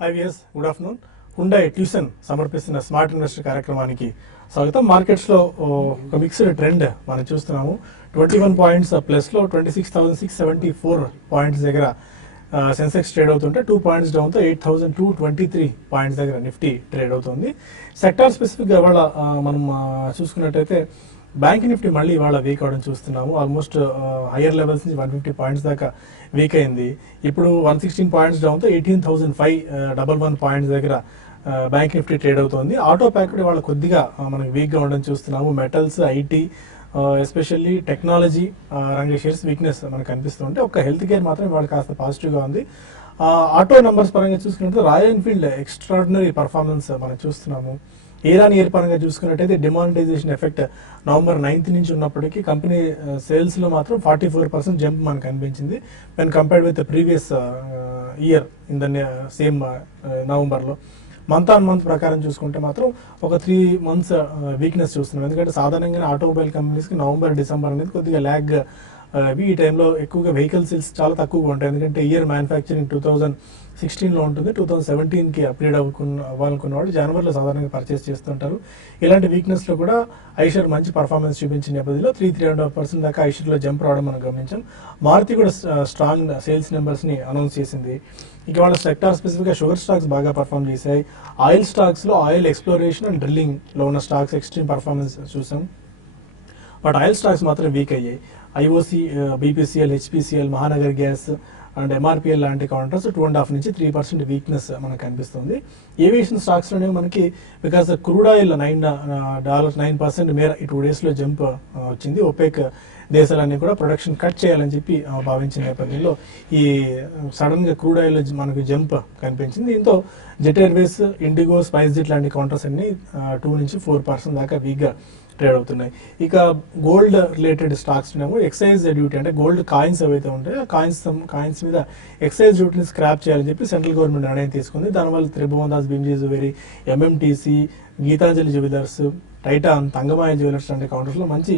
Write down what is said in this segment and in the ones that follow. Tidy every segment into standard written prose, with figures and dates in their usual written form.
High weirs, good afternoon. Hyundai tuition సమర్పిస్తున్న smart investor కార్యక్రమానికి స్వాగతం. మార్కెట్స్లో ఒక మిక్స్డ్ ట్రెండ్ మనం చూస్తున్నాము. 21 పాయింట్స్ ప్లస్లో 26,674 పాయింట్స్ దగ్గర సెన్సెక్స్ ట్రేడ్ అవుతుంటే 2 పాయింట్స్ డౌన్తో 8,223 పాయింట్స్ దగ్గర నిఫ్టీ ట్రేడ్ అవుతుంది. సెక్టార్ స్పెసిఫిక్గా ఇవాళ మనం చూసుకున్నట్టయితే బ్యాంక్ నిఫ్టీ మళ్ళీ ఇవాళ వీక్ అవడం చూస్తున్నాము. ఆల్మోస్ట్ హయ్యర్ లెవెల్స్ నుంచి 150 పాయింట్స్ దాకా వీక్ అయింది. ఇప్పుడు 116 పాయింట్స్ డౌన్తో 18,511 పాయింట్స్ దగ్గర బ్యాంక్ నిఫ్టీ ట్రేడ్ అవుతుంది. ఆటో ప్యాక్డ్ ఇవాళ కొద్దిగా మనకి వీక్గా ఉండడం చూస్తున్నాము. మెటల్స్, ఐటీ, ఎస్పెషల్లీ టెక్నాలజీ రంగ షేర్స్ వీక్నెస్ మనకు కనిపిస్తుంటే ఒక హెల్త్ కేర్ మాత్రం ఇవాళ కాస్త పాజిటివ్గా ఉంది. ఆటో నెంబర్స్ పరంగా చూసుకున్నట్టు రాయల్ ఎన్ఫీల్డ్ ఎక్స్ట్రాడినరీ పర్ఫార్మెన్స్ మనం చూస్తున్నాము. ఇయర్ పరంగా చూసుకున్నట్టయితే డిమానిటైజేషన్ ఎఫెక్ట్ నవంబర్ 9th నుంచి ఉన్నప్పటికీ కంపెనీ సేల్స్లో మాత్రం 44% జంప్ మనకు కనిపించింది when compared with previous year in the same నవంబర్లో. మంత్ ఆన్ మంత్ ప్రకారం చూసుకుంటే మాత్రం ఒక 3 months వీక్నెస్ చూస్తున్నాం. ఎందుకంటే సాధారణంగా ఆటోమొబైల్ కంపెనీస్కి నవంబర్, డిసెంబర్ అనేది కొద్దిగా ల్యాగ్. ఈ టైంలో ఎక్కువగా వెహికల్ సేల్స్ చాలా తక్కువగా ఉంటాయి. ఎందుకంటే ఇయర్ మ్యానుఫ్యాక్చరింగ్ 2016లో ఉంటుంది. 2017కి అప్గ్రేడ్ అవ్వాలనుకున్న వాళ్ళు జనవరిలో సాధారణంగా పర్చేస్ చేస్తుంటారు. ఇలాంటి వీక్నెస్లో కూడా ఐషర్ మంచి పర్ఫార్మెన్స్ చూపించిన నేపథ్యంలో 3.5% దాకా ఐషర్లో జంప్ రావడం మనం గమనించాం. మారుతి కూడా స్ట్రాంగ్ సేల్స్ నెంబర్స్ని అనౌన్స్ చేసింది. ఇక వాళ్ళ సెక్టార్ స్పెసిఫిక్గా షుగర్ స్టాక్స్ బాగా పర్ఫామ్ చేశాయి. ఆయిల్ స్టాక్స్లో ఆయిల్ ఎక్స్ప్లోరేషన్ అండ్ డ్రిల్లింగ్లో ఉన్న స్టాక్స్ ఎక్స్ట్రీమ్ పర్ఫార్మెన్స్ చూసాం. బట్ ఆయిల్ స్టాక్స్ మాత్రం వీక్ అయ్యాయి. IOC, BPCL, HPCL, Mahanagar gas and MRPL లాంటి కౌంటర్స్ 2.5 నుంచి 3% వీక్నెస్ మనకు కనిపిస్తుంది. ఏవియేషన్ స్టాక్స్లోనే మనకి బికాస్ క్రూడ్ ఆయిల్ $9 మేర ఈ 2 daysలో జంప్ వచ్చింది. ఒపెక్ దేశాలన్నీ కూడా ప్రొడక్షన్ కట్ చేయాలని చెప్పి భావించిన నేపథ్యంలో ఈ సడన్గా క్రూడ్ ఆయిల్ మనకు జంప్ కనిపించింది. దీంతో jet Airways, IndiGo, spice jet లాంటి కౌంటర్స్ అన్ని 2 నుంచి 4% దాకా వీక్గా ట్రేడ్ అవుతున్నాయి. ఇక గోల్డ్ రిలేటెడ్ స్టాక్స్ ఏమో ఎక్సైజ్ డ్యూటీ అంటే గోల్డ్ కాయిన్స్ ఏవైతే ఉంటాయో కాయిన్స్ మీద ఎక్సైజ్ డ్యూటీని స్క్రాప్ చేయాలని చెప్పి సెంట్రల్ గవర్నమెంట్ నిర్ణయం తీసుకుంది. దానివల్ల Tribhuvan Bhimji jewellery, MMTC, Geetanjali jewellers, Titan, Thangamaya jewellers లాంటి కౌంటర్స్లో మంచి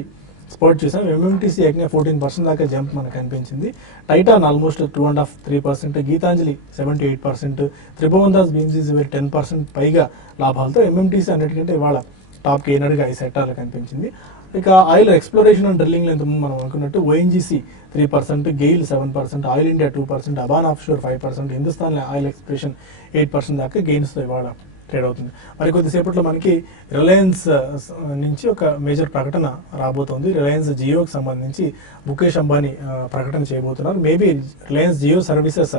స్పోర్ట్ చూసాం. ఎంఎంటీసీ ఏకంగా 14% దాకా జంప్ మనకు కనిపించింది. Titan almost 2.5-3%, Geetanjali 78%, Tribhuvan Bhimji jewellery 10% పైగా లాభాలతో ఎంఎంటీసీ అన్నిటికంటే ఇవాళ టాప్ గెయినర్గా ఈ సెక్టార్లో కనిపించింది. ఇక ఆయిల్ ఎక్స్ప్లోరేషన్ అండ్ డ్రిల్లింగ్లో ఇంతకుముందు మనం అనుకున్నట్టు ONGC 3%, GAIL 7%, oil India 2%, Aban offshore 5%, Hindustan oil exploration 8% దాకా గెయిన్స్తో ఇవాళ ట్రేడ్ అవుతుంది. మరి కొద్దిసేపట్లో మనకి రిలయన్స్ నుంచి ఒక మేజర్ ప్రకటన రాబోతోంది. రిలయన్స్ జియోకి సంబంధించి ముఖేష్ అంబానీ ప్రకటన చేయబోతున్నారు. Maybe Reliance Jio services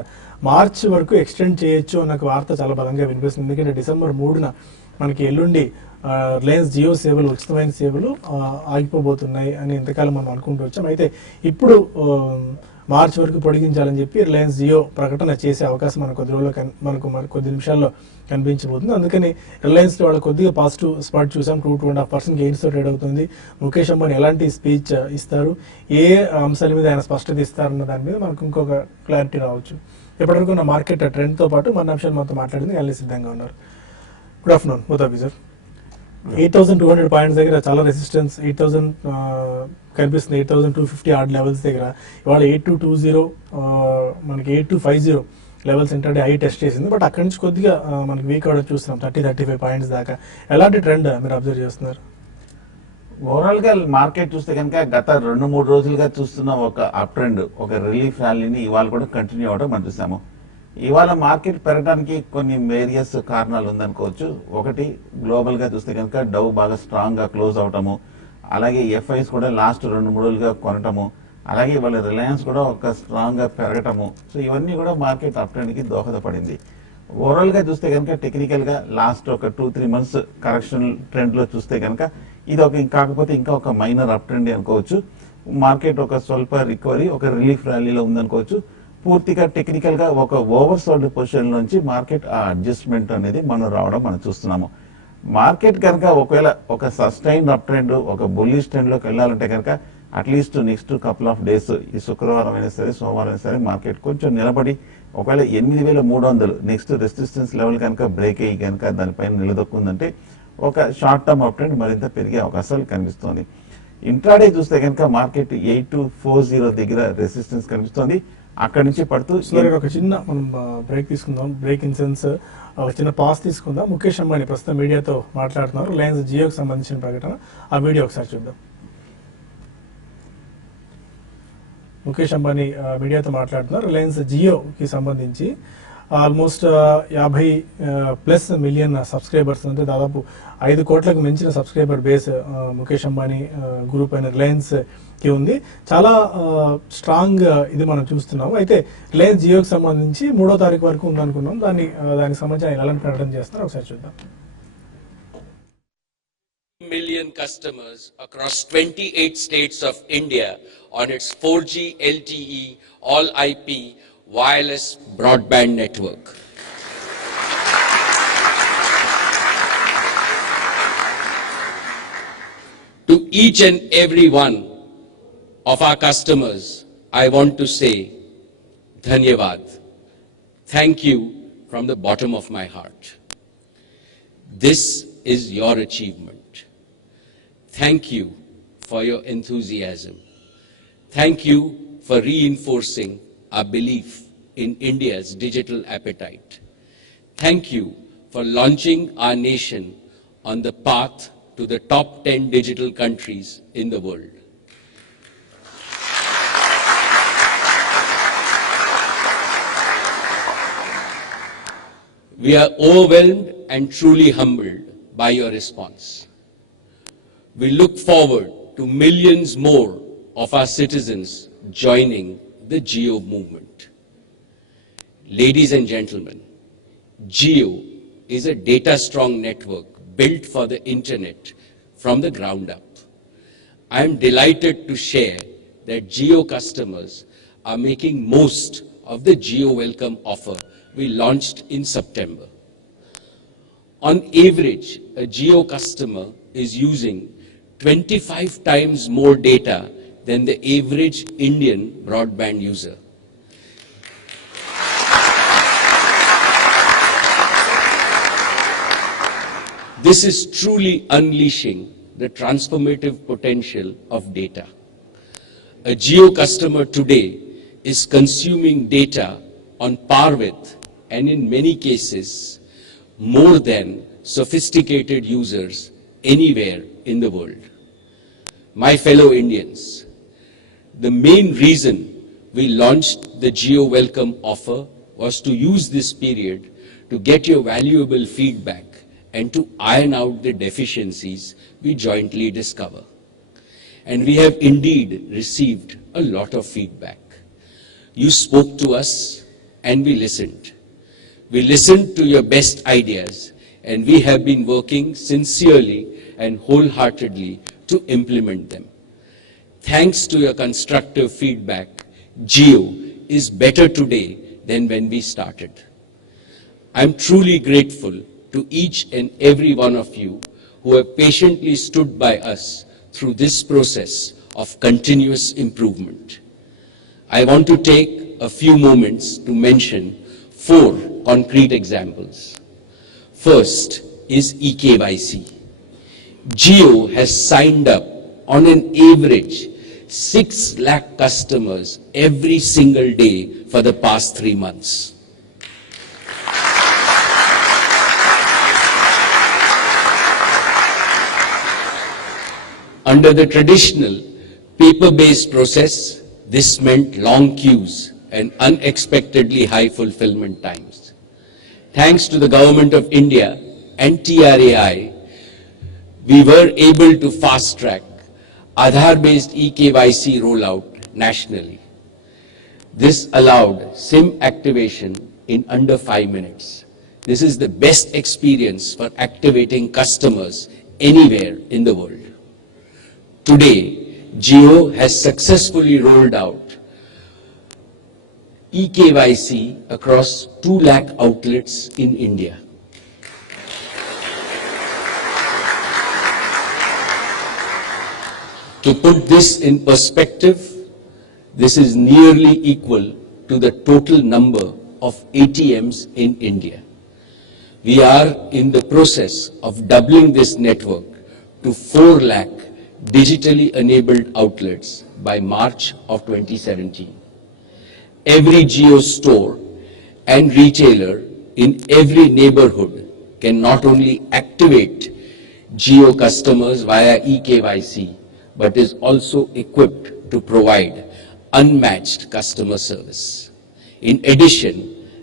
March వరకు ఎక్స్టెండ్ చేయొచ్చు అన్న వార్త చాలా బలంగా వినిపిస్తుంది. ఎందుకంటే డిసెంబర్ 3న మనకి ఎల్లుండి రిలయన్స్ జియో సేవలు, ఉచితమైన సేవలు ఆగిపోబోతున్నాయి అని ఇంతకాలం మనం అనుకుంటూ వచ్చాం. అయితే ఇప్పుడు మార్చ్ వరకు పొడిగించాలని చెప్పి రిలయన్స్ జియో ప్రకటన చేసే అవకాశం మన కొద్ది రోజుల్లో కొద్ది నిమిషాల్లో కనిపించబోతుంది. అందుకని రిలయన్స్ వాళ్ళ కొద్దిగా పాజిటివ్ స్పాట్ చూసాం. 2.5% గెయిన్స్తో ట్రేడ్ అవుతుంది. ముఖేష్ అంబానీ ఎలాంటి స్పీచ్ ఇస్తారు, ఏ అంశాల మీద ఆయన స్పష్టత ఇస్తారన్న దాని మీద మనకు ఇంకొక క్లారిటీ రావచ్చు. ఇప్పటివరకు ఉన్న మార్కెట్ ట్రెండ్తో పాటు మన అంశాలు మొత్తం మాట్లాడింది వాళ్ళు సిద్ధంగా ఉన్నారు. Good afternoon both of you sir. 8,200 points దగ్గర చాలా రెసిస్టెన్స్ 8,000 కనిపిస్తుంది. 8,250 ఆర్డ్ లెవెల్స్ దగ్గర ఇవాళ 8,220 మనకి 8,250 లెవెల్స్ ఏంటంటే హై టెస్ట్ చేసింది. బట్ అక్కడి నుంచి కొద్దిగా మనకి వీక్ అవడం చూస్తున్నాం 30-35 పాయింట్స్ దాకా. ఎలాంటి ట్రెండ్ మీరు అబ్జర్వ్ చేస్తున్నారు? ఓవరాల్ గా మార్కెట్ చూస్తే కనుక గత 2-3 రోజులుగా చూస్తున్న ఒక అప్ ట్రెండ్, ఒక రిలీఫ్ ర్యాలీని ఇవాళ కూడా కంటిన్యూ అవడం మనం చూసాము. ఇవాళ మార్కెట్ పెరగడానికి కొన్ని వేరియస్ కారణాలు ఉందనుకోవచ్చు. ఒకటి, గ్లోబల్ గా చూస్తే కనుక డౌ బాగా స్ట్రాంగ్ గా క్లోజ్ అవటము, అలాగే ఎఫ్ఐస్ కూడా లాస్ట్ 2-3 రోజులుగా కొనటము, అలాగే ఇవాళ రిలయన్స్ కూడా ఒక స్ట్రాంగ్ గా పెరగటము. సో ఇవన్నీ కూడా మార్కెట్ అప్ ట్రెండ్ కి దోహదపడింది. ఓవరాల్ గా చూస్తే కనుక టెక్నికల్ గా లాస్ట్ ఒక 2-3 months కరెక్షన్ ట్రెండ్ లో చూస్తే కనుక ఇది కాకపోతే ఇంకా ఒక మైనర్ అప్ ట్రెండ్ అనుకోవచ్చు. మార్కెట్ ఒక స్వల్ప రికవరీ, ఒక రిలీఫ్ ర్యాలీలో ఉందనుకోవచ్చు. పూర్తిగా టెక్నికల్ గా ఒక ఓవర్ సోల్డ్ పొజిషన్ నుంచి మార్కెట్ ఆ అడ్జస్ట్మెంట్ అనేది మనం రావడం మనం చూస్తున్నాము. మార్కెట్ కనుక ఒకవేళ ఒక సస్టైన్ అప్ ట్రెండ్, ఒక బుల్లిష్ ట్రెండ్ లోకి వెళ్ళాలంటే కనుక at least next couple of days, ఈ శుక్రవారం అయినా సరే, సోమవారం అయినా సరే మార్కెట్ కొంచెం నిలబడి ఒకవేళ 8,300 నెక్స్ట్ రెసిస్టెన్స్ లెవెల్ కనుక బ్రేక్ అయ్యి కనుక దానిపైన నిలదొక్కుందంటే ఒక షార్ట్ టర్మ్ అప్ ట్రెండ్ మరింత పెరిగే అవకాశాలు కనిపిస్తుంది. ఇంట్రాడే చూస్తే కనుక మార్కెట్ 8240 దగ్గర రెసిస్టెన్స్ కనిపిస్తోంది. అక్కడి నుంచి పడుతూ ఒక చిన్న మనం బ్రేక్ తీసుకుందాం. బ్రేక్ ఇన్ సెన్స్ ఒక చిన్న పాస్ తీసుకుందాం. ముఖేష్ అంబానీ ప్రస్తుతం మీడియాతో మాట్లాడుతున్నారు. రిలయన్స్ జియోకి సంబంధించిన ప్రకటన, ఆ వీడియో ఒకసారి చూద్దాం. ముఖేష్ అంబానీ మీడియాతో మాట్లాడుతున్నారు. రిలయన్స్ జియోకి సంబంధించి ఆల్మోస్ట్ 50+ మిలియన్ సబ్స్క్రైబర్స్, అంటే దాదాపు 5 కోట్లకు మించిన subscriber base Mukesh Ambani group అయిన రిలయన్స్ కి ఉంది. చాలా స్ట్రాంగ్ ఇది మనం చూస్తున్నాము. అయితే రిలయన్స్ జియోకి సంబంధించి 3వ తారీఖు వరకు ఉందనుకున్నాం. దానికి సంబంధించి ఆయన ఎలాంటి ప్రకటన చేస్తున్నారు ఒకసారి చూద్దాం. Million customers across 28 states of India on its 4G LTE all IP wireless broadband network. To each and every one of our customers, I want to say Dhanyavad. Thank you from the bottom of my heart. This is your achievement. Thank you for your enthusiasm. Thank you for reinforcing our belief in India's digital appetite. Thank you for launching our nation on the path to the top 10 digital countries in the world. We are overwhelmed and truly humbled by your response. We look forward to millions more of our citizens joining the Jio movement. Ladies and gentlemen, Jio is a data-strong network built for the internet from the ground up. I am delighted to share that Jio customers are making most of the Jio Welcome offer we launched in September. On average, a Jio customer is using 25 times more data than the average Indian broadband user. This is truly unleashing the transformative potential of data. A Jio customer today is consuming data on par with, and in many cases, more than sophisticated users anywhere in the world. My fellow Indians, the main reason we launched the Jio Welcome offer was to use this period to get your valuable feedback and to iron out the deficiencies we jointly discover. And we have indeed received a lot of feedback. You spoke to us and we listened. We listened to your best ideas and we have been working sincerely and wholeheartedly to implement them. Thanks to your constructive feedback, Jio is better today than when we started. I am truly grateful to each and every one of you who have patiently stood by us through this process of continuous improvement. I want to take a few moments to mention 4 concrete examples. First is eKYC. Jio has signed up on an average 6 lakh customers every single day for the past 3 months. Under the traditional paper-based process, this meant long queues and unexpectedly high fulfillment times. Thanks to the Government of India and TRAI, we were able to fast-track Aadhaar-based eKYC rollout nationally. This allowed SIM activation in under 5 minutes. This is the best experience for activating customers anywhere in the world. Today, Jio has successfully rolled out eKYC across 2 lakh outlets in India. To put this in perspective, this is nearly equal to the total number of ATMs in India. We are in the process of doubling this network to 4 lakh digitally enabled outlets by March of 2017. Every Jio store and retailer in every neighborhood can not only activate Jio customers via eKYC, but is also equipped to provide unmatched customer service. In addition,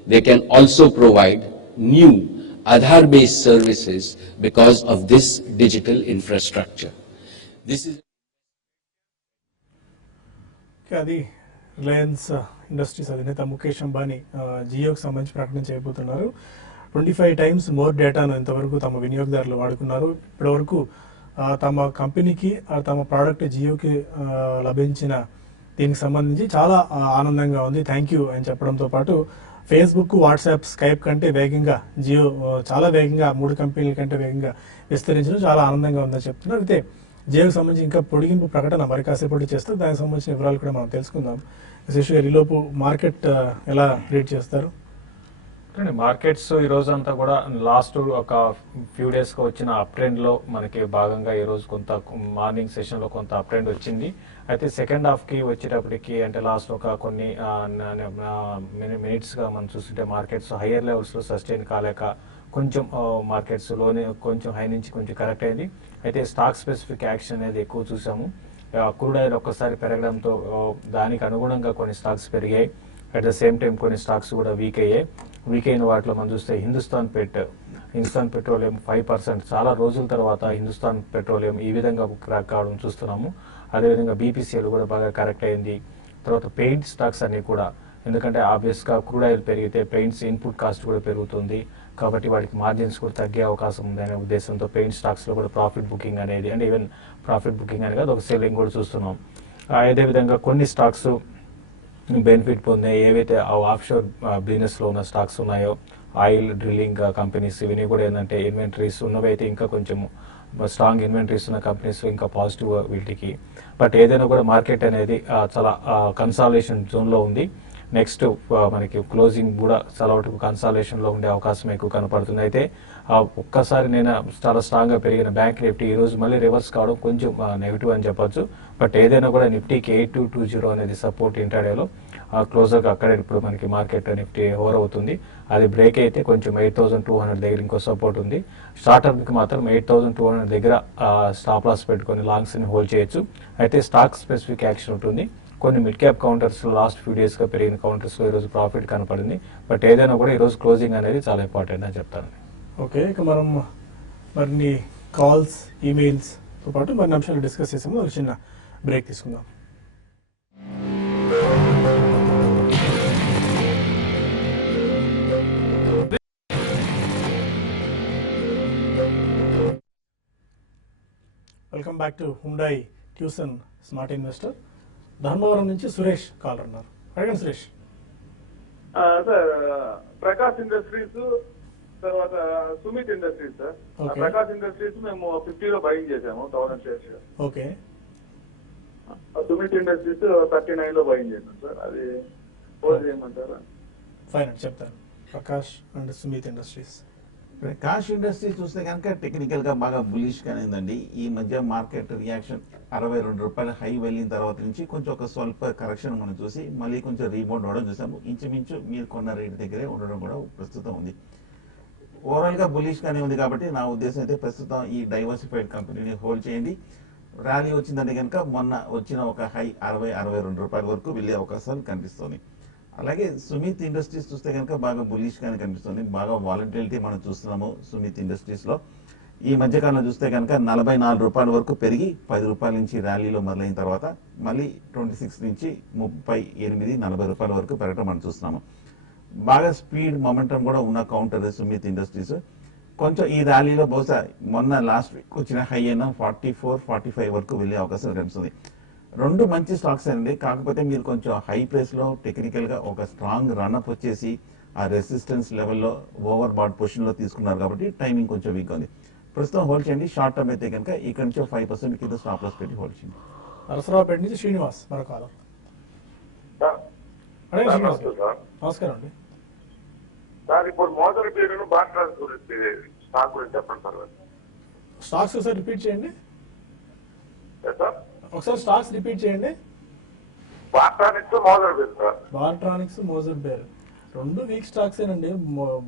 they can also provide new Aadhaar-based services because of this digital infrastructure. This is అది Reliance industries అధినేత ముఖేష్ అంబానీ జియోకి సంబంధించి ప్రకటన చేయబోతున్నారు. 25 times more డేటాను ఇంతవరకు తమ వినియోగదారులు వాడుకున్నారు. ఇప్పటివరకు తమ కంపెనీకి తమ ప్రోడక్ట్ జియోకి లభించిన దీనికి సంబంధించి చాలా ఆనందంగా ఉంది, థ్యాంక్ యూ అని చెప్పడంతో పాటు ఫేస్బుక్, వాట్సాప్, స్కైప్ కంటే వేగంగా జియో చాలా వేగంగా 3 కంపెనీల కంటే వేగంగా విస్తరించడం చాలా ఆనందంగా ఉందని చెప్తున్నారు. అయితే జియోకి సంబంధించి ఇంకా పొడిగింపు ప్రకటన మరి కాసేపటి చేస్తే దానికి సంబంధించిన వివరాలు కూడా మనం తెలుసుకుందాం. శశి గారు, ఈలోపు మార్కెట్ ఎలా రీడ్ చేస్తారు? మార్కెట్స్ ఈ రోజు అంతా కూడా లాస్ట్ ఒక ఫ్యూ డేస్ గా వచ్చిన అప్ ట్రెండ్ లో మనకి భాగంగా ఈ రోజు కొంత మార్నింగ్ సెషన్ లో కొంత అప్ ట్రెండ్ వచ్చింది. అయితే సెకండ్ హాఫ్ కి వచ్చేటప్పటికి అంటే లాస్ట్ ఒక కొన్ని మినిట్స్ గా మనం చూస్తుంటే మార్కెట్స్ హయ్యర్ లెవెల్స్ లో సస్టైన్ కాలేక కొంచెం మార్కెట్స్ లోనే కొంచెం హై నుంచి కొంచెం కరెక్ట్ అయింది. అయితే స్టాక్ స్పెసిఫిక్ యాక్షన్ అనేది ఎక్కువ చూసాము. క్రూడ్ ఆయిల్ ఒక్కసారి పెరగడంతో దానికి అనుగుణంగా కొన్ని స్టాక్స్ పెరిగాయి. అట్ ద సేమ్ టైం కొన్ని స్టాక్స్ కూడా వీక్ అయ్యాయి. వీక్ అయిన వాటిలో మనం చూస్తే హిందుస్థాన్ పెట్రోలియం 5% చాలా రోజుల తర్వాత హిందుస్థాన్ పెట్రోలియం ఈ విధంగా క్రాక్ కావడం చూస్తున్నాము. అదేవిధంగా బీపీసీఎల్ కూడా బాగా కరెక్ట్ అయింది. తర్వాత పెయింట్ స్టాక్స్ అన్ని కూడా, ఎందుకంటే ఆబ్వియస్గా క్రూడ్ ఆయిల్ పెరిగితే పెయింట్స్ ఇన్పుట్ కాస్ట్ కూడా పెరుగుతుంది కాబట్టి వాటికి మార్జిన్స్ కూడా తగ్గే అవకాశం ఉందనే ఉద్దేశంతో పెయింట్ స్టాక్స్లో కూడా ప్రాఫిట్ బుకింగ్ అనేది, అంటే ఈవెన్ ప్రాఫిట్ బుకింగ్ అనేది ఒక సెల్లింగ్ కూడా చూస్తున్నాం. అదేవిధంగా కొన్ని స్టాక్స్ బెనిఫిట్ పొందాయి. ఏవైతే ఆఫ్షోర్ బిజినెస్ లో ఉన్న స్టాక్స్ ఉన్నాయో ఆయిల్ డ్రిల్లింగ్ కంపెనీస్ ఇవన్నీ కూడా ఏంటంటే ఇన్వెంటరీస్ ఉన్నవైతే ఇంకా కొంచెం స్ట్రాంగ్ ఇన్వెంటరీస్ ఉన్న కంపెనీస్ ఇంకా పాజిటివ్ వీటికి. బట్ ఏదైనా కూడా మార్కెట్ అనేది చాలా కన్సాలేషన్ జోన్ లో ఉంది. నెక్స్ట్ మనకి క్లోజింగ్ కూడా చాలా వరకు కన్సాలేషన్ లో ఉండే అవకాశం ఎక్కువ కనపడుతుంది. అయితే ఒక్కసారి నేను చాలా స్ట్రాంగ్ గా పెరిగిన బ్యాంక్ నిఫ్టీ ఈ రోజు మళ్ళీ రివర్స్ కావడం కొంచెం నెగిటివ్ అని చెప్పొచ్చు. బట్ ఏదైనా కూడా నిఫ్టీకి 8220 అనేది సపోర్ట్ ఇంటర్డేలో క్లోజర్ గా అక్కడే ఇప్పుడు మనకి మార్కెట్ నిఫ్టీ ఓవర్ అవుతుంది. అది బ్రేక్ అయితే కొంచెం 8200 దగ్గర ఇంకో సపోర్ట్ ఉంది. షార్ట్ టర్మ్ కి మాత్రం 8200 దగ్గర స్టాప్ లాస్ పెట్టుకొని లాంగ్స్ ని హోల్డ్ చేయొచ్చు. అయితే స్టాక్ స్పెసిఫిక్ యాక్షన్ ఉంటుంది. కొన్ని mid cap counters last few days గా పెరిగిన కౌంటర్స్ లో ఈ రోజు ప్రాఫిట్ కనపడింది. బట్ ఏదైనా కూడా ఈ రోజు క్లోజింగ్ అనేది చాలా ఇంపార్టెంట్ అని చెప్తాను. ఓకే, ఇక మనం మరిన్ని కాల్స్, ఈమెయిల్స్ తో పాటు మరిన్ని అంశాలు డిస్కస్ చేసాము. ఒక చిన్న బ్రేక్ తీసుకుందాం. Welcome back to Hyundai tuition smart investor. Dharmavaram నుంచి సురేష్ కాల్ ఉన్నారు. అడగండి సురేష్. సార్, ప్రకాష్ ఇండస్ట్రీస్ తర్వాత Sumit industries sir. Okay. Prakash industries మేము 50లో బయింగ్ చేసాము 1000 షేర్స్. ఓకే, సుమిత్ ఇండస్ట్రీస్ 39లో బయింగ్ చేసాం సార్. అది హోల్డ్ చేయమంటారా? ఫైన్ అండి, చెప్తాను. Prakash and Sumit industries. కాష్ ఇండస్ట్రీ చూస్తే కనుక టెక్నికల్ గా బాగా బులిష్ గానే ఉందండి. ఈ మధ్య మార్కెట్ రియాక్షన్ 62 రూపాయల హై వెళ్ళిన తర్వాత నుంచి కొంచెం ఒక స్వల్ప కరెక్షన్ మనం చూసి మళ్ళీ కొంచెం రీబౌండ్ అవడం చూసాము. ఇంచుమించు మీరు కొన్న రేట్ దగ్గరే ఉండడం కూడా ప్రస్తుతం ఉంది. ఓవరాల్ గా బులిష్ గానే ఉంది కాబట్టి నా ఉద్దేశం అయితే ప్రస్తుతం ఈ డైవర్సిఫైడ్ కంపెనీని హోల్డ్ చేయండి. ర్యాలీ వచ్చిందంటే కనుక మొన్న వచ్చిన ఒక హై 60-62 రూపాయల వరకు వెళ్ళే అవకాశాలు కనిపిస్తుంది. అలాగే సుమిత్ ఇండస్ట్రీస్ చూస్తే కనుక బాగా బులిష్ గానే కనిపిస్తుంది. బాగా వాలంటిలిటీ మనం చూస్తున్నాము సుమిత్ ఇండస్ట్రీస్ లో. ఈ మధ్యకాలంలో చూస్తే కనుక 44 రూపాయల వరకు పెరిగి 10 రూపాయల నుంచి ర్యాలీలో మొదలైన తర్వాత మళ్ళీ 26 నుంచి 38-40 రూపాయల వరకు పెరగడం మనం చూస్తున్నాము. బాగా స్పీడ్ మొమెంటం కూడా ఉన్న కౌంటర్ సుమిత్ ఇండస్ట్రీస్. కొంచెం ఈ ర్యాలీలో బహుశా మొన్న లాస్ట్ వీక్ వచ్చిన హై అయినా 44-45 వరకు వెళ్ళే అవకాశం కనిపిస్తుంది. రెండు మంచి స్టాక్స్ అండి. కాకపోతే మీరు కొంచెం హై ప్రైస్ లో టెక్నికల్ గా ఒక స్ట్రాంగ్ రన్అప్ వచ్చేసి ఆ రెసిస్టెన్స్ లెవెల్లో ఓవర్ బాట్ పొజిషన్ లో తీసుకున్నారు కాబట్టి టైమింగ్ కొంచెం వీక్ ఉంది. ప్రస్తుతం హోల్డ్ చేయండి. షార్ట్ టర్మ్ అయితే కనుక ఇక్కడ నుంచి 5% కింద స్టాప్ లాస్ పెట్టి హోల్డ్ చేయండి. నరసరావుపేట నుంచి శ్రీనివాస్ మరొక కాలం. అడగండి శ్రీనివాస్ గారు. నమస్కారం అండి. సార్, ఇప్పుడు మోదర్ పీరియడ్ బాట్రాస్ గురించి స్టాక్ గురించి చెప్పండి సార్. స్టాక్స్ ఒకసారి రిపీట్ చేయండి. సార్ ఒకసారి స్టాక్స్ రిపీట్ చేయండి. బాట్రానిక్స్ మోదర్ బేర్ సార్. బార్ట్రానిక్స్, మోజర్ బేర్ రెండు వీక్ స్టాక్స్ ఏనండి.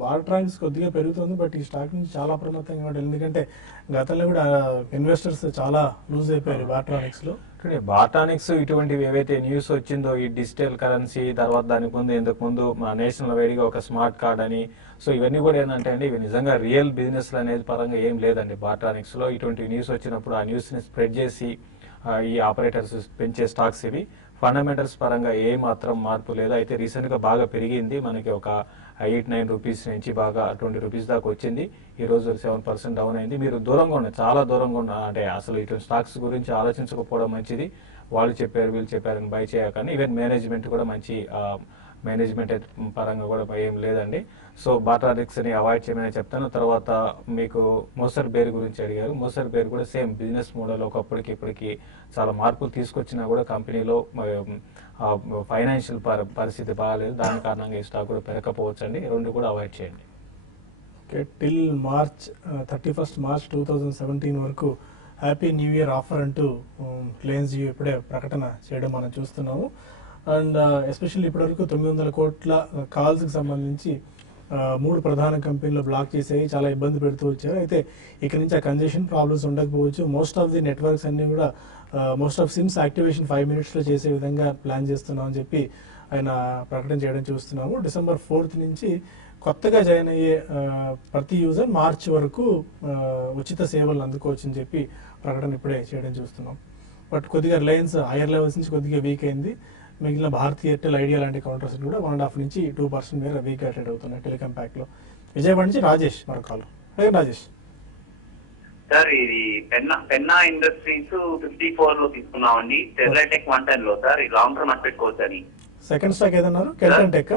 బార్ట్రానిక్స్ కొద్దిగా పెరుగుతుంది, బట్ ఈ స్టాక్ నుంచి చాలా అప్రమత్తంగా ఉండాలి. ఎందుకంటే గతంలో కూడా ఇన్వెస్టర్స్ చాలా లూజ్ అయిపోయారు బార్ట్రానిక్స్ లో. బాటానిక్స్ ఇటువంటివి ఏవైతే న్యూస్ వచ్చిందో, ఈ డిజిటల్ కరెన్సీ తర్వాత దానికి ముందు ఇంతకు ముందు మా నేషనల్ వైడ్గా ఒక స్మార్ట్ కార్డ్ అని, సో ఇవన్నీ కూడా ఏంటంటే అండి ఇవి నిజంగా రియల్ బిజినెస్ అనేది పరంగా ఏం లేదండి. బాటానిక్స్ లో ఇటువంటి న్యూస్ వచ్చినప్పుడు ఆ న్యూస్ ని స్ప్రెడ్ చేసి ఈ ఆపరేటర్స్ పెంచే స్టాక్స్ ఇవి. ఫండమెంటల్స్ పరంగా ఏ మాత్రం మార్పు లేదు. అయితే రీసెంట్ గా బాగా పెరిగింది, మనకి ఒక 8-9 రూపీస్ నుంచి బాగా 20 రూపీస్ దాకా వచ్చింది. ఈ రోజు 7% డౌన్ అయింది. మీరు దూరంగా ఉన్న, చాలా దూరంగా ఉన్న, అంటే అసలు ఇటువంటి స్టాక్స్ గురించి ఆలోచించకపోవడం మంచిది. వాళ్ళు చెప్పారు వీళ్ళు చెప్పారని బై చేయకండి. ఈవెన్ మేనేజ్మెంట్ కూడా మంచి మేనేజ్మెంట్ పరంగా కూడా ఏం లేదండి. సో బాటానిక్స్ ని అవాయిడ్ చేయమని చెప్తాను. తర్వాత మీకు మోసర్ బేర్ గురించి అడిగారు. మోసర్ బేర్ కూడా సేమ్ బిజినెస్ మోడల్ ఒకప్పటికి ఇప్పటికి చాలా మార్పులు తీసుకొచ్చినా కూడా కంపెనీలో ఫైనాన్షియల్ పరిస్థితి బాగాలేదు. దాని కారణంగా ఈ స్టాక్ కూడా పెరగకపోవచ్చు అండి. రెండు కూడా అవాయిడ్ చేయండి. Okay, till March 31st March 2017 వరకు హ్యాపీ న్యూ ఇయర్ ఆఫర్ అంటూ రిలయన్స్ జియో ఇప్పుడే ప్రకటన చేయడం మనం చూస్తున్నాము. అండ్ ఎస్పెషల్లీ ఇప్పటివరకు 900 కోట్ల కాల్స్కి సంబంధించి 3 ప్రధాన కంపెనీలు బ్లాక్ చేసేవి, చాలా ఇబ్బంది పెడుతూ వచ్చారు. అయితే ఇక్కడ నుంచి ఆ కంజెషన్ ప్రాబ్లమ్స్ ఉండకపోవచ్చు. మోస్ట్ ఆఫ్ ది నెట్వర్క్స్ అన్ని కూడా మోస్ట్ ఆఫ్ సిమ్స్ యాక్టివేషన్ 5 minutesలో చేసే విధంగా ప్లాన్ చేస్తున్నాం అని చెప్పి ఆయన ప్రకటన చేయడం చూస్తున్నాము. December 4th నుంచి కొత్తగా జాయిన్ అయ్యే ప్రతి యూజర్ మార్చ్ వరకు ఉచిత సేవలు అందుకోవచ్చు అని చెప్పి ప్రకటన ఇప్పుడే చేయడం చూస్తున్నాం. బట్ కొద్దిగా రిలయన్స్ హైయర్ లెవెల్స్ నుంచి కొద్దిగా వీక్ అయింది. మిగిలిన భారతీ ఎయిర్టెల్, ఐడియా లాంటి కౌంటర్స్ కూడా 1.5 నుంచి 2% మేర వీక్గా ట్రేడ్ అవుతున్నాయి టెలికాం ప్యాక్లో. విజయవాడ నుంచి రాజేష్ మరో కాల్. రాజేష్ సార్, ఇది పెన్నా ఇండస్ట్రీస్ 54 లో తీసుకున్నామండి. స్టెర్లైటెక్ 110 లో సార్. ఈ లాంగ్ టర్మ్ పెట్టుకోవచ్చు అని. సెకండ్ స్టాక్ ఏదన్నారు? కెల్టన్ టెక్.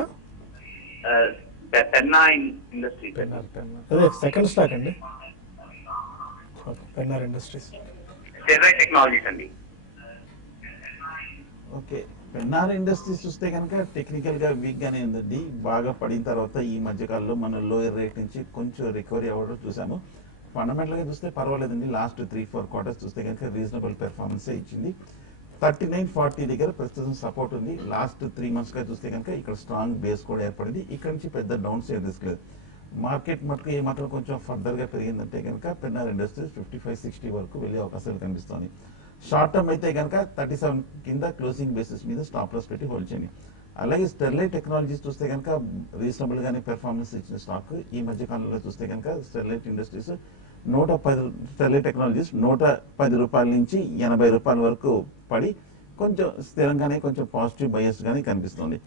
పెన్నా ఇండస్ట్రీస్ అదే సెకండ్ స్టాక్ అండి. పెన్నార్ ఇండస్ట్రీస్, స్టెర్లైట్ టెక్నాలజీస్ అండి. ఓకే, పెన్నార్ ఇండస్ట్రీస్ చూస్తే కనుక టెక్నికల్ గా వీక్ గానే ఉందండి. బాగా పడిన తర్వాత ఈ మధ్యకాలంలో మన లోయర్ రేట్ నుంచి కొంచెం రికవరీ అవ్వడం చూసాము. ఫండమెంటల్ గా చూస్తే పర్వాలేదండి. లాస్ట్ 3-4 quarters చూస్తే కనుక రీజనబుల్ పెర్ఫార్మెన్స్ ఇచ్చింది. 39.40 దగ్గర ప్రస్తుతం సపోర్ట్ ఉంది. లాస్ట్ 3 months గా చూస్తే కనుక ఇక్కడ స్ట్రాంగ్ బేస్ కూడా ఏర్పడింది. ఇక్కడ నుంచి పెద్ద డౌన్ సైడ్ రిస్క్ లేదు. మార్కెట్ మటుకు ఏమాత్రం కొంచెం ఫర్దర్ గా పెరిగిందంటే కనుక పెన్నార్ ఇండస్ట్రీస్ 55-60 వరకు వెళ్ళే అవకాశాలు కనిపిస్తుంది. షార్ట్ టర్మ్ అయితే కనుక 37 కింద క్లోజింగ్ బేసిస్ మీద స్టాప్ లాస్ పెట్టి హోల్డ్ చేయండి. అలాగే స్టెర్లైట్ టెక్నాలజీస్ చూస్తే కనుక రీజనబుల్ గానే పెర్ఫార్మెన్స్ ఇచ్చిన స్టాక్. ఈ మధ్య కాలంలో చూస్తే కనుక స్టెర్లైట్ ఇండస్ట్రీస్ 110, స్టెర్లైట్ టెక్నాలజీస్ 110 రూపాయల నుంచి 80 రూపాయల వరకు పడి కొంచెం స్థిరంగానే కొంచెం పాజిటివ్ బయస్ గానే కనిపిస్తుంది.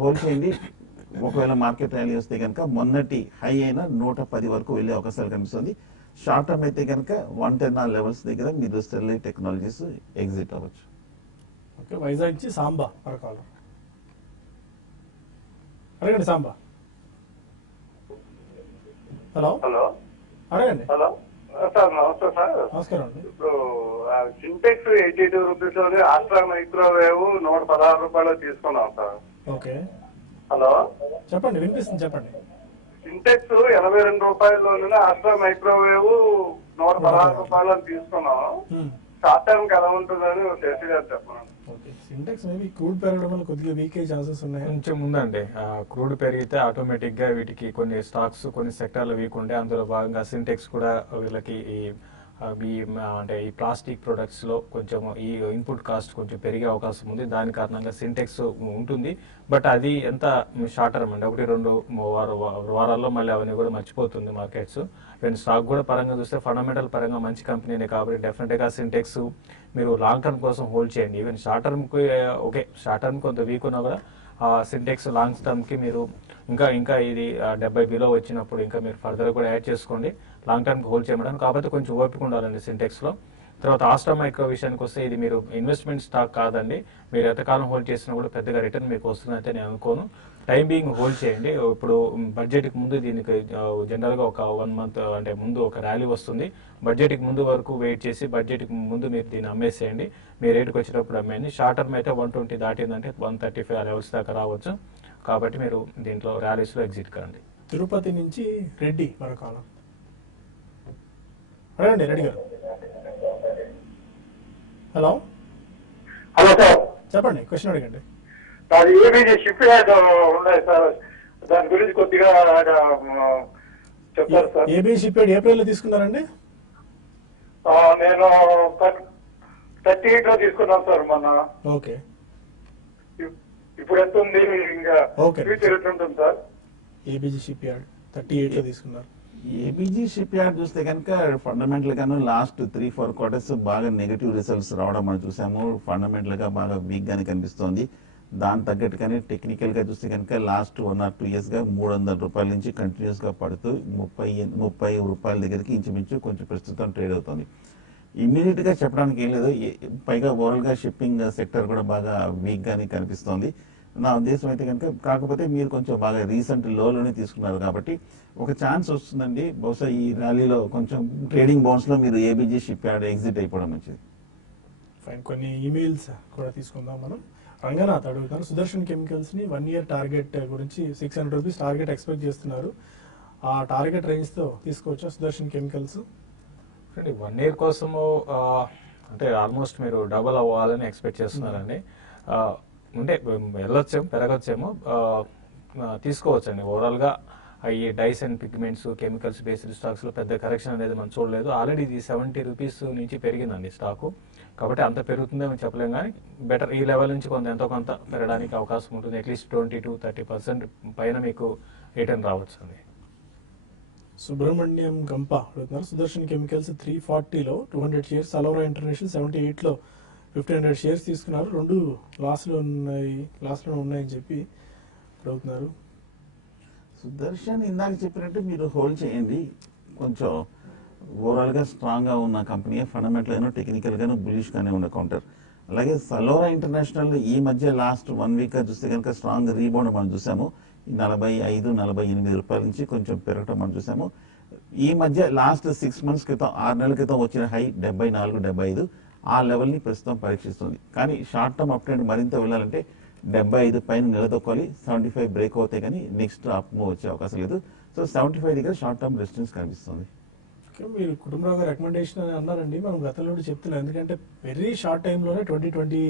హోల్డ్ చేయండి. ఒకవేళ మార్కెట్ ర్యాలీ వస్తే కనుక మొన్నటి హై అయిన 110 వరకు వెళ్ళే అవకాశాలు కనిపిస్తుంది. షార్ట్ టర్మ్ అయితే కనుక 110 లెవెల్స్ దగ్గర మీరు స్టెర్లైట్ టెక్నాలజీస్ ఎగ్జిట్ అవ్వచ్చు. ఓకే, వైజాగ్ నుంచి సాంబా మరొక అడగండి. సాంబా, హలో. హలో అడగండి. హలో సార్, నమస్తే సార్. నమస్కారం అండి. ఇప్పుడు సింటెక్స్ 82 రూపీస్ లోని ఆస్ట్రా మైక్రోవేవ్ 116 రూపాయలు తీసుకున్నాం సార్. ఓకే, హలో చెప్పండి, వినిపిస్తుంది, చెప్పండి. సింటెక్స్ 82 రూపాయల్లోనే ఆస్ట్రా మైక్రోవేవ్ 116 రూపాయలు తీసుకున్నాం. షార్ట్ టర్మ్ కి ఎలా ఉంటుందని చేసి గారు చెప్పండి. ఓకే, సింటెక్స్ మేబీ క్రూడ్ పెరగడం వల్ల కొద్దిగా వీక్ అయ్యే ఛాన్సెస్ ఉన్నాయి. కొంచెం ఉందండి. క్రూడ్ పెరిగితే ఆటోమేటిక్ గా వీటికి కొన్ని స్టాక్స్, కొన్ని సెక్టార్లు వీక్ ఉంటాయి. అందులో భాగంగా సింటెక్స్ కూడా వీళ్ళకి అంటే ఈ ప్లాస్టిక్ ప్రొడక్ట్స్ లో కొంచెం ఈ ఇన్పుట్ కాస్ట్ కొంచెం పెరిగే అవకాశం ఉంది. దాని కారణంగా సింటెక్స్ ఉంటుంది. బట్ అది ఎంత షార్ట్ టర్మ్ అండి, 1-2 వారాల్లో మళ్ళీ అవన్నీ కూడా మర్చిపోతుంది మార్కెట్స్. ఈవెన్ స్టాక్ కూడా పరంగా చూస్తే ఫండమెంటల్ పరంగా మంచి కంపెనీనే కాబట్టి డెఫినెట్ గా సింటెక్స్ మీరు లాంగ్ టర్మ్ కోసం హోల్డ్ చేయండి. ఈవెన్ షార్ట్ టర్మ్ కి ఓకే, షార్ట్ టర్మ్ కొంత వీక్ ఉన్నా కూడా సింటెక్స్ లాంగ్ టర్మ్ కి మీరు ఇంకా ఇది 70 బిలో వచ్చినప్పుడు ఇంకా మీరు ఫర్దర్ కూడా యాడ్ చేసుకోండి. లాంగ్ టర్మ్ హోల్డ్ చేయడం కాబట్టి కొంచెం ఓపిక ఉండాలండి సింటెక్స్ లో. తర్వాత ఆస్ట్రా మైక్రో విషయానికి వస్తే ఇది మీరు ఇన్వెస్ట్మెంట్ స్టాక్ కాదండి. మీరు ఎంతకాలం హోల్డ్ చేసినా కూడా పెద్దగా రిటర్న్ మీకు వస్తుందంటే నేను అనుకోను. టైం బీయింగ్ హోల్డ్ చేయండి. ఇప్పుడు బడ్జెట్కి ముందు దీనికి జనరల్గా ఒక 1 month అంటే ముందు ఒక ర్యాలీ వస్తుంది. బడ్జెట్కి ముందు వరకు వెయిట్ చేసి బడ్జెట్కి ముందు మీరు దీన్ని అమ్మేసేయండి. మీ రేటుకి వచ్చేటప్పుడు అమ్మేయండి. షార్ట్ టర్మ్ అయితే 120 దాటిందంటే 135 లెవెల్స్ దాకా రావచ్చు. కాబట్టి మీరు దీంట్లో ర్యాలీస్లో ఎగ్జిట్ కాండి. తిరుపతి నుంచి రెడ్డి మరొక అడగండి. రెడ్డి గారు హలో, హలో సార్, చెప్పండి, క్వశ్చన్ అడగండి. నాది ఏబీజీ షిప్ యార్డ్ ఉన్నాయి సార్, దాని గురించి కొద్దిగా చెప్తారు సార్. ఏబీ షిప్ యార్డ్ ఏప్రిల్లో తీసుకున్నారండి? నేను 38 లో తీసుకున్నాను సార్ మొన్న. ఓకే, ఇప్పుడు ఎంత ఉంది, ఇంకా Okay. ఫ్యూచర్ ఎట్లా ఉంటుంది సార్? ఏబీజీ షిప్ యార్డ్ 38లో తీసుకున్నారు. ఏబీజీ షిప్ యార్డ్ చూస్తే కనుక ఫండమెంటల్ గాను లాస్ట్ 3-4 క్వార్టర్స్ బాగా నెగటివ్ రిజల్ట్స్ రావడం మనం చూసాము. ఫండమెంటల్ గా బాగా వీక్ గానే కనిపిస్తోంది. దాని తగ్గట్టుగానే టెక్నికల్ గా చూస్తే కనుక లాస్ట్ 1 or 2 years గా 300 రూపాయల నుంచి కంటిన్యూస్ గా పడుతూ 30 రూపాయల దగ్గరికి ఇంచుమించు కొంచెం ప్రస్తుతం ట్రేడ్ అవుతుంది. ఇమ్మీడియట్ గా చెప్పడానికి ఏం లేదు. పైగా ఓవరాల్ గా షిప్పింగ్ సెక్టర్ కూడా బాగా వీక్ గానే కనిపిస్తోంది. నా ఉద్దేశం అయితే కనుక, కాకపోతే మీరు కొంచెం బాగా రీసెంట్ లోనే తీసుకున్నారు కాబట్టి ఒక ఛాన్స్ వస్తుందండి. బహుశా ఈ ర్యాలీలో కొంచెం ట్రేడింగ్ బౌన్స్ లో మీరు ఏబీజీ షిప్ యార్డ్ ఎగ్జిట్ అయిపోవడం మంచిది. ఫైన్, కొన్ని ఈమెయిల్స్ కూడా తీసుకుందాం మనం. రంగనాథ్ అడుగుతాను, సుదర్శన్ కెమికల్స్ ని 1 year టార్గెట్ గురించి 600 రూపీస్ టార్గెట్ ఎక్స్పెక్ట్ చేస్తున్నారు. ఆ టార్గెట్ రేంజ్ తో తీసుకోవచ్చా సుదర్శన్ కెమికల్స్? 1 year కోసము అంటే ఆల్మోస్ట్ మీరు డబుల్ అవ్వాలని ఎక్స్పెక్ట్ చేస్తున్నారండి. అంటే వెళ్ళొచ్చేమో, పెరగచ్చేమో, తీసుకోవచ్చండి. ఓవరాల్గా ఈ dyes and pigments, chemicals based స్టాక్స్లో పెద్ద కరెక్షన్ అనేది మనం చూడలేదు. ఆల్రెడీ ఇది 70 రూపీస్ నుంచి పెరిగిందండి స్టాకు. కాబట్టి అంత పెరుగుతుందేమో చెప్పలేం, కానీ బెటర్ ఈ లెవెల్ నుంచి ఎంతో కొంత పెరగడానికి అవకాశం ఉంటుంది. అట్లీస్ట్ 20-30% పైన మీకు రిటర్న్ రావచ్చు అండి. సుబ్రహ్మణ్యం గంప అడుగుతున్నారు, సుదర్శన్ కెమికల్స్ 340లో 200 షేర్స్, అలోరా ఇంటర్నేషనల్ 78లో 1500 షేర్స్ తీసుకున్నారు. 2 లాస్లో ఉన్నాయని చెప్పి అడుగుతున్నారు. సుదర్శన్ ఇందాక చెప్పినట్టు మీరు హోల్డ్ చేయండి. కొంచెం ఓవరాల్ గా స్ట్రాంగ్ గా ఉన్న కంపెనీ, ఫండమెంటల్ గాను టెక్నికల్ గాను బులిష్ గానే ఉన్న కౌంటర్. అలాగే సలోరా ఇంటర్నేషనల్ ఈ మధ్య లాస్ట్ 1 week గా చూస్తే కనుక స్ట్రాంగ్ రీబౌండ్ మనం చూసాము. 45-48 రూపాయల నుంచి కొంచెం పెరగటం మనం చూసాము. ఈ మధ్య లాస్ట్ 6 months క్రితం, 6 నెలల క్రితం వచ్చిన హై 74-75 ఆ లెవెల్ ని ప్రస్తుతం పరీక్షిస్తుంది. కానీ షార్ట్ టర్మ్ అప్ ట్రెండ్ మరింత వెళ్ళాలంటే 75 పైన నిలదొక్కాలి. 75 బ్రేక్ అవుతే కానీ నెక్స్ట్ అప్ మూవ్ వచ్చే అవకాశం లేదు. సో 75 దగ్గర షార్ట్ టర్మ్ రెసిస్టెన్స్ కనిపిస్తుంది. ఓకే, మీరు కుటుంబరావు గారు రికమెండేషన్ అని అన్నారండి, మనం గతంలో చెప్తున్నాం. ఎందుకంటే వెరీ షార్ట్ టైంలోనే 2020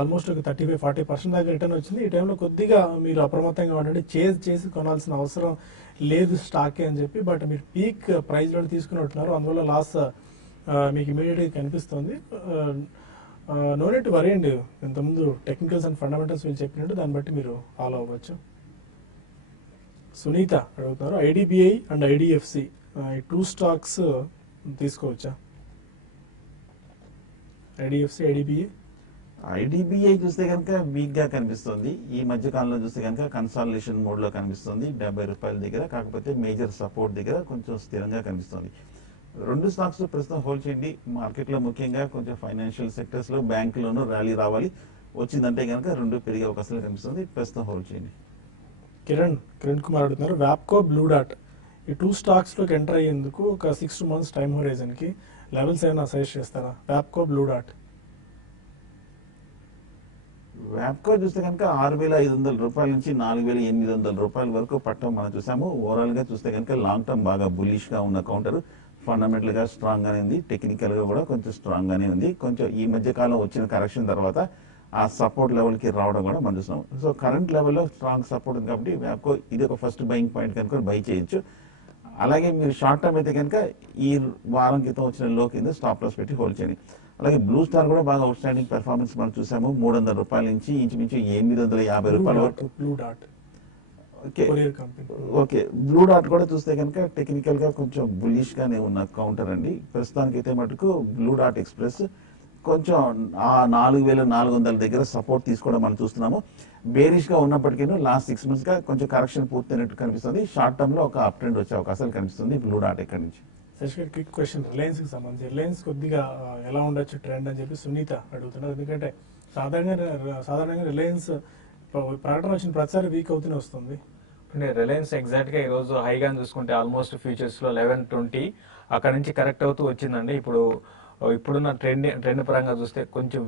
ఆల్మోస్ట్ ఒక 35-40% దాకా రిటర్న్ వచ్చింది. ఈ టైంలో కొద్దిగా మీరు అప్రమత్తంగా ఉండండి, చేసి కొనాల్సిన అవసరం లేదు స్టాక్ అని చెప్పి. బట్ మీరు పీక్ ప్రైస్లో తీసుకున్నట్టున్నారు, అందువల్ల లాస్ మీకు ఇమీడియట్గా కనిపిస్తుంది. నో నీడ్ టు వరీ అండి. ఇంతకుముందు టెక్నికల్స్ అండ్ ఫండమెంటల్స్ వీళ్ళు చెప్పినట్టు దాన్ని బట్టి మీరు ఫాలో అవ్వచ్చు. సునీత అడుగుతున్నారు, ఐడిబిఐ అండ్ ఐడిఎఫ్సి ఈ 2 స్టాక్స్ తీసుకోవచ్చా? ఐడిఎఫ్సి, ఐడిబిఐ చూస్తే కనుక వీక్ గా కనిపిస్తుంది. ఈ మధ్య కాలంలో చూస్తే కనుక కన్సాలిడేషన్ మోడ్ లో కనిపిస్తుంది 70 రూపాయల దగ్గర. కాకపోతే మేజర్ సపోర్ట్ దగ్గర కొంచెం స్థిరంగా కనిపిస్తుంది. 2 స్టాక్స్ ప్రస్తుతం హోల్డ్ చేయండి. మార్కెట్ లో ముఖ్యంగా కొంచెం ఫైనాన్షియల్ సెక్టర్స్ లో, బ్యాంకులోనూ ర్యాలీ రావాలి. వచ్చిందంటే కనుక 2 పెరిగే అవకాశాలు కనిపిస్తుంది. ప్రస్తుతం హోల్డ్ చేయండి. కిరణ్ కుమార్ అడుగుతున్నారు, వ్యాప్కో, బ్లూ డాట్ ఈ 2 స్టాక్స్ లోకి ఎంటర్ అయ్యేందుకు ఒక 6 months టైం హోరైజన్ కి లెవెల్స్ ఏమైనా సజెస్ట్ చేస్తారా? వ్యాప్కో, బ్లూ డాట్. వ్యాప్కో చూస్తే కనుక 6,500 రూపాయల నుంచి 4,800 రూపాయల వరకు పట్టడం మనం చూసాము. ఓవరాల్ గా చూస్తే కనుక లాంగ్ టర్మ్ బాగా బులిష్ గా ఉన్న కౌంటర్, ఫండమెంటల్ గా స్ట్రాంగ్ గానే ఉంది, టెక్నికల్ గా కూడా కొంచెం స్ట్రాంగ్ గానే ఉంది. కొంచెం ఈ మధ్య కాలం వచ్చిన కరెక్షన్ తర్వాత ఆ సపోర్ట్ లెవెల్ కి రావడం కూడా మనం చూస్తున్నాం. సో కరెంట్ లెవెల్లో స్ట్రాంగ్ సపోర్ట్ ఉంది కాబట్టి వ్యాప్కో ఇది ఒక ఫస్ట్ బయింగ్ పాయింట్ కనుక బై చేయొచ్చు. అలాగే మీరు షార్ట్ టర్మ్ అయితే కనుక ఈ వారం క్రితం వచ్చిన లో కింద స్టాప్ లాస్ పెట్టి హోల్డ్ చేయండి. అలాగే బ్లూ స్టార్ కూడా బాగా అవుట్ స్టాండింగ్ పెర్ఫార్మెన్స్ మనం చూసాము. 300 రూపాయల నుంచి ఇంచుమించు 850 రూపాయల వరకు. Blue dot okay, blue dot కూడా చూస్తే కనుక టెక్నికల్ గా కొంచెం బులిష్ గానే ఉన్న కౌంటర్ అండి. ప్రస్తుతానికి అయితే మటుకు బ్లూ డాట్ ఎక్స్ప్రెస్ కొంచెం ఆ 4,400 దగ్గర సపోర్ట్ తీసుకోవడం మనం చూస్తున్నాము. బేరిష్ గా ఉన్నప్పటికీ లాస్ట్ 6 months గా కొంచెం కరెక్షన్ పూర్తయినట్టు కనిపిస్తుంది. షార్ట్ టర్మ్ లో ఒక అప్ ట్రెండ్ వచ్చే అవకాశాలు కనిపిస్తుంది బ్లూ డాట్ ఎక్కడి నుంచి. క్విక్ క్వశ్చన్, రిలయన్స్ కి సంబంధించి రిలయన్స్ కొద్దిగా ఎలా ఉండొచ్చు ట్రెండ్ అని చెప్పి సునీత అడుగుతున్నారు. ఎందుకంటే సాధారణంగా రిలయన్స్ ప్రకటన వచ్చిన ప్రతిసారి వీక్ అవుతూనే వస్తుంది. అంటే రిలయన్స్ ఎగ్జాక్ట్ గా ఈ రోజు హైగా చూసుకుంటే ఆల్మోస్ట్ ఫ్యూచర్స్ లో 1120 అక్కడ నుంచి కరెక్ట్ అవుతూ వచ్చిందండి. ఇప్పుడు ఇప్పుడున్న ట్రెండ్ పరంగా చూస్తే కొంచెం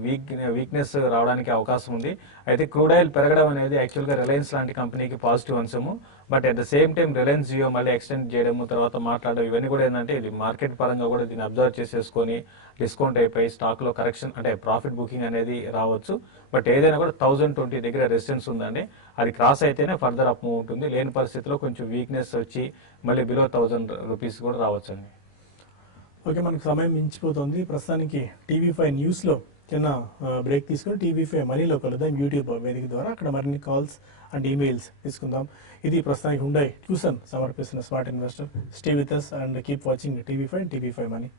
వీక్నెస్ రావడానికి అవకాశం ఉంది. అయితే క్రూడ్ ఆయిల్ పెరగడం అనేది యాక్చువల్గా రిలయన్స్ లాంటి కంపెనీకి పాజిటివ్ అంశము. But at the same time Reliance Jio మళ్ళీ ఎక్స్టెండ్ చేయడము, తర్వాత మాట్లాడడం, ఇవన్నీ కూడా ఏంటంటే ఇది మార్కెట్ పరంగా కూడా దీన్ని అబ్జర్వ్ చేసేసుకొని డిస్కౌంట్ అయిపోయి స్టాక్ లో కరెక్షన్ అంటే ప్రాఫిట్ బుకింగ్ అనేది రావచ్చు. బట్ ఏదైనా కూడా 1020 దగ్గర రెసిస్టెన్స్ ఉందండి. అది క్రాస్ అయితేనే ఫర్దర్ అప్ మూవ్ ఉంటుంది. లేని పరిస్థితిలో కొంచెం వీక్నెస్ వచ్చి మళ్ళీ బిలో 1000 రూపీస్ కూడా రావచ్చండి. ఓకే, మనకు సమయం మించిపోతుంది. ప్రస్తుతానికి TV5 న్యూస్లో చిన్న బ్రేక్ తీసుకుని TV5 మనీలో కలుద్దాం యూట్యూబ్ వేదిక ద్వారా. అక్కడ మరిన్ని కాల్స్ అండ్ ఈమెయిల్స్ తీసుకుందాం. ఇది ప్రస్తుతానికి హుండై ట్యూసన్ సమర్పిస్తున్న smart investor. Stay with us and keep watching TV5 money.